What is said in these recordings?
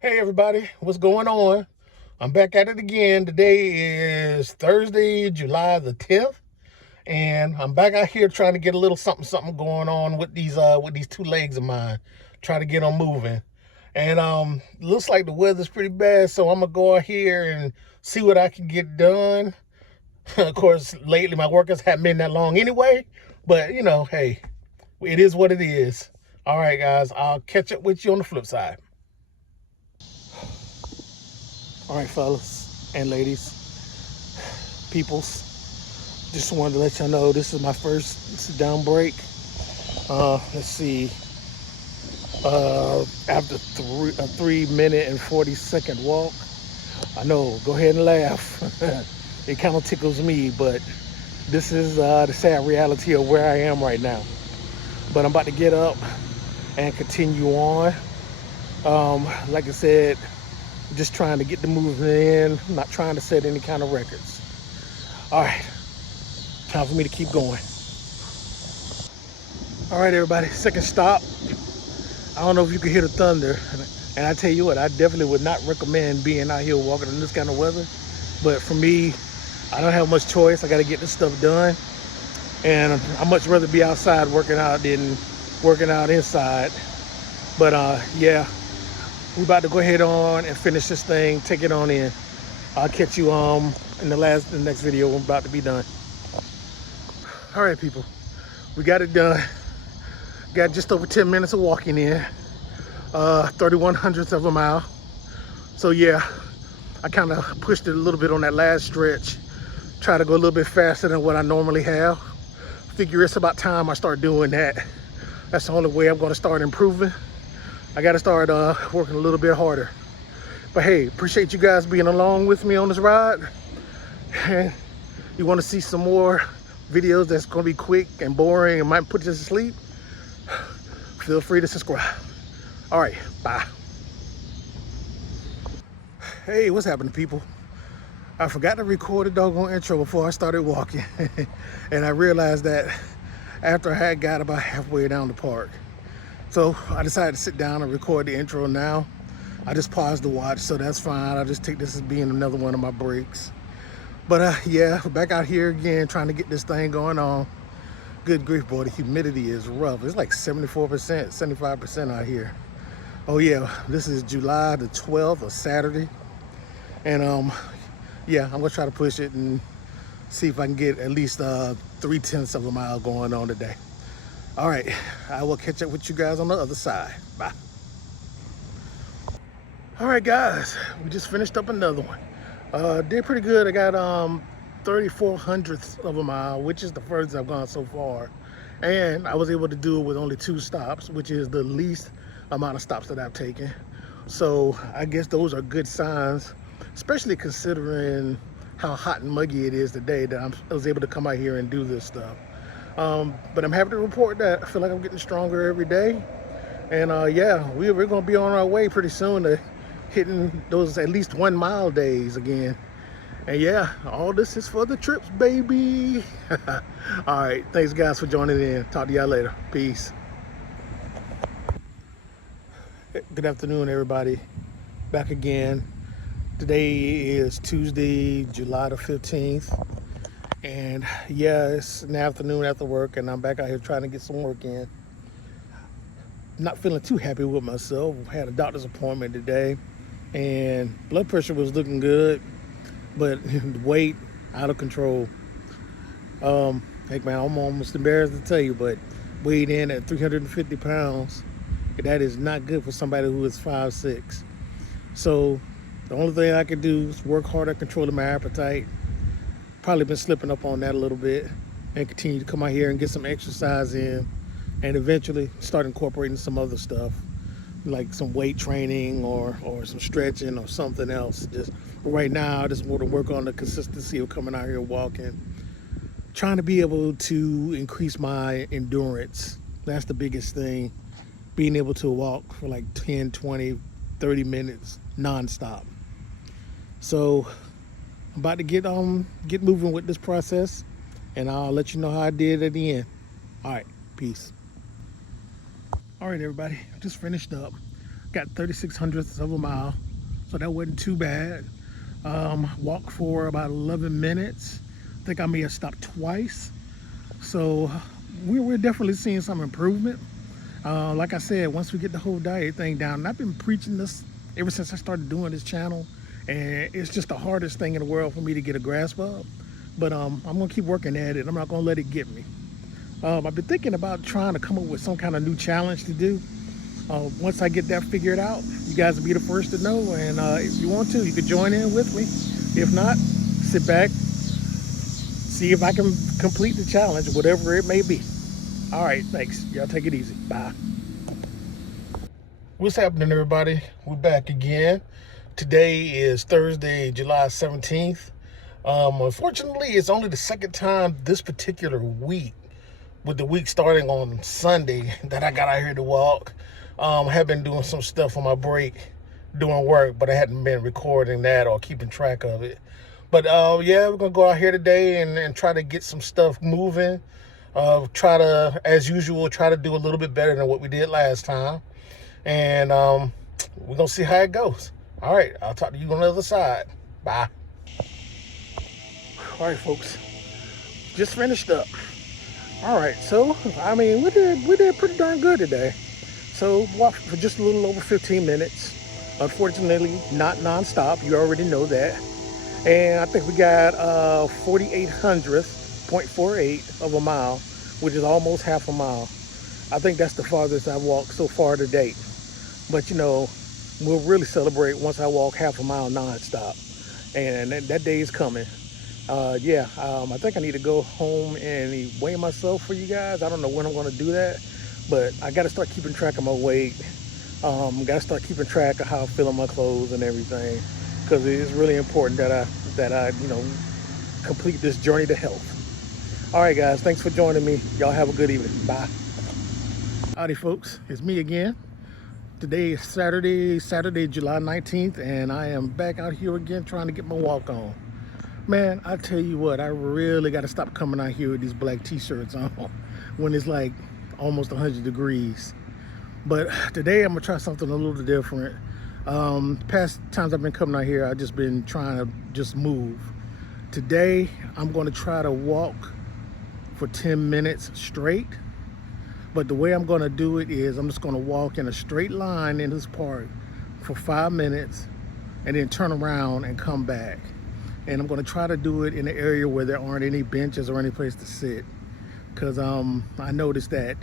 Hey everybody, what's going on? I'm back at it again. Today is Thursday, July the 10th, and I'm back out here trying to get a little something going on with these two legs of mine. Try to get them moving. And looks like the weather's pretty bad, so I'm gonna go out here and see what I can get done. Of course, lately my workouts haven't been that long anyway, but hey, it is what it is. All right, guys, I'll catch up with you on the flip side. All right, fellas and ladies, peoples. Just wanted to let y'all know this is my first sit down break. Let's see. After a 3 minute and 40-second walk, I know. Go ahead and laugh. It kind of tickles me, but this is the sad reality of where I am right now. But I'm about to get up and continue on. Like I said, just trying to get the movement in. I'm not trying to set any kind of records. All right, time for me to keep going. All right, everybody, second stop. I don't know if you can hear the thunder. And I tell you what, I definitely would not recommend being out here walking in this kind of weather. But for me, I don't have much choice. I got to get this stuff done. And I'd much rather be outside working out than working out inside. But yeah, we're about to go ahead on and finish this thing, take it on in. I'll catch you in the next video. I'm about to be done. All right, people, we got it done. Got just over 10 minutes of walking in, 31 hundredths of a mile. So yeah, I kind of pushed it a little bit on that last stretch. Try to go a little bit faster than what I normally have. Figure it's about time I start doing that. That's the only way I'm going to start improving. I got to start working a little bit harder. But hey, appreciate you guys being along with me on this ride. And you want to see some more videos that's going to be quick and boring and might put you to sleep, feel free to subscribe. All right, bye. Hey, what's happening, people? I forgot to record a doggone intro before I started walking. And I realized that after I had got about halfway down the park. So I decided to sit down and record the intro now. I just paused to watch, so that's fine. I'll just take this as being another one of my breaks. But yeah, we're back out here again, trying to get this thing going on. Good grief, boy, the humidity is rough. It's like 74%, 75% out here. Oh yeah, this is July the 12th, a Saturday. And yeah, I'm gonna try to push it and see if I can get at least 3/10 of a mile going on today. All right, I will catch up with you guys on the other side. Bye. All right, guys, we just finished up another one. Did pretty good. I got 34 hundredths of a mile, which is the furthest I've gone so far. And I was able to do it with only 2 stops, which is the least amount of stops that I've taken. So I guess those are good signs, especially considering how hot and muggy it is today, that I was able to come out here and do this stuff. But I'm happy to report that I feel like I'm getting stronger every day. And yeah, we're going to be on our way pretty soon to hitting those at least 1 mile days again. And yeah, all this is for the trips, baby. All right, thanks guys for joining in. Talk to y'all later. Peace. Good afternoon, everybody. Back again. Today is Tuesday, July the 15th. And yeah, it's an afternoon after work, and I'm back out here trying to get some work in. Not feeling too happy with myself. Had a doctor's appointment today, and blood pressure was looking good, but weight out of control. Heck man, I'm almost embarrassed to tell you, but weighed in at 350 pounds. That is not good for somebody who is 5'6". So the only thing I can do is work harder at controlling my appetite. Probably been slipping up on that a little bit, and continue to come out here and get some exercise in, and eventually start incorporating some other stuff like some weight training or some stretching or something else. Just right now, I just want to work on the consistency of coming out here walking, trying to be able to increase my endurance. That's the biggest thing, being able to walk for like 10, 20, 30 minutes nonstop. So I'm about to get moving with this process, and I'll let you know how I did at the end. All right, peace. All right, everybody, just finished up. Got 36 hundredths of a mile, so that wasn't too bad. Walked for about 11 minutes. I think I may have stopped twice. So we're definitely seeing some improvement. Like I said, once we get the whole diet thing down, and I've been preaching this ever since I started doing this channel, and it's just the hardest thing in the world for me to get a grasp of. But I'm gonna keep working at it. I'm not gonna let it get me. I've been thinking about trying to come up with some kind of new challenge to do. Once I get that figured out, you guys will be the first to know. And if you want to, you could join in with me. If not, sit back, see if I can complete the challenge, whatever it may be. All right, thanks. Y'all take it easy. Bye. What's happening, everybody? We're back again. Today is Thursday, July 17th. Unfortunately, it's only the second time this particular week, with the week starting on Sunday, that I got out here to walk. I have been doing some stuff on my break doing work, but I hadn't been recording that or keeping track of it. But yeah, we're gonna go out here today and try to get some stuff moving. Try to, as usual, try to do a little bit better than what we did last time. And we're gonna see how it goes. All right, I'll talk to you on the other side. Bye. All right, folks, just finished up. All right, so I mean, we did pretty darn good today. So walked for just a little over 15 minutes. Unfortunately, not non-stop. You already know that. And I think we got 0.48 of a mile, which is almost half a mile. I think that's the farthest I've walked so far to date. But you know, we'll really celebrate once I walk half a mile non-stop. And that day is coming. I think I need to go home and weigh myself for you guys. I don't know when I'm going to do that, but I got to start keeping track of my weight. Got to start keeping track of how I feel in my clothes and everything, because it is really important that I complete this journey to health. All right, guys, thanks for joining me. Y'all have a good evening. Bye. Howdy, folks. It's me again. Today is Saturday, July 19th, and I am back out here again trying to get my walk on. Man, I tell you what, I really got to stop coming out here with these black t-shirts on when it's like almost 100 degrees. But today I'm gonna try something a little different. Past times I've been coming out here, I've just been trying to just move. Today, I'm gonna try to walk for 10 minutes straight. But the way I'm gonna do it is I'm just gonna walk in a straight line in this park for 5 minutes and then turn around and come back. And I'm gonna try to do it in an area where there aren't any benches or any place to sit. Cause I noticed that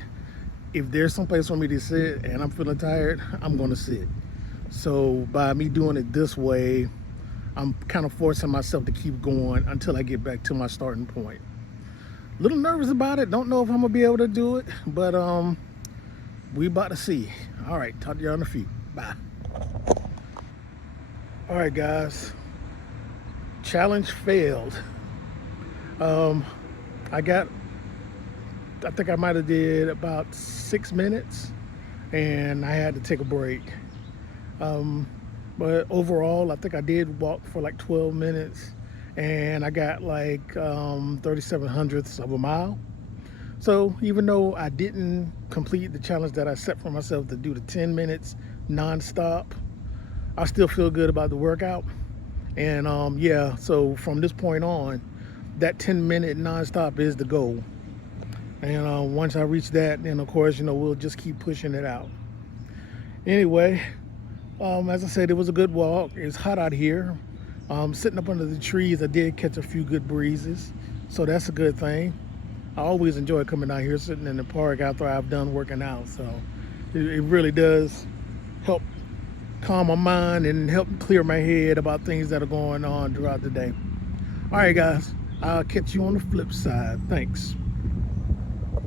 if there's some place for me to sit and I'm feeling tired, I'm gonna sit. So by me doing it this way, I'm kind of forcing myself to keep going until I get back to my starting point. A little nervous about it. Don't know if I'm gonna be able to do it, but we about to see. All right, talk to y'all in a few. Bye. All right, guys. Challenge failed. I think I might have did about 6 minutes, and I had to take a break. But overall, I think I did walk for like 12 minutes, and I got like 37 hundredths of a mile. So even though I didn't complete the challenge that I set for myself to do the 10 minutes non-stop, I still feel good about the workout. And yeah, so from this point on, that 10-minute non-stop is the goal. And once I reach that, then of course, we'll just keep pushing it out. Anyway, as I said, it was a good walk. It's hot out here. Sitting up under the trees, I did catch a few good breezes, so that's a good thing. I always enjoy coming out here, sitting in the park after I've done working out. So it really does help calm my mind and help clear my head about things that are going on throughout the day. All right, guys, I'll catch you on the flip side. Thanks.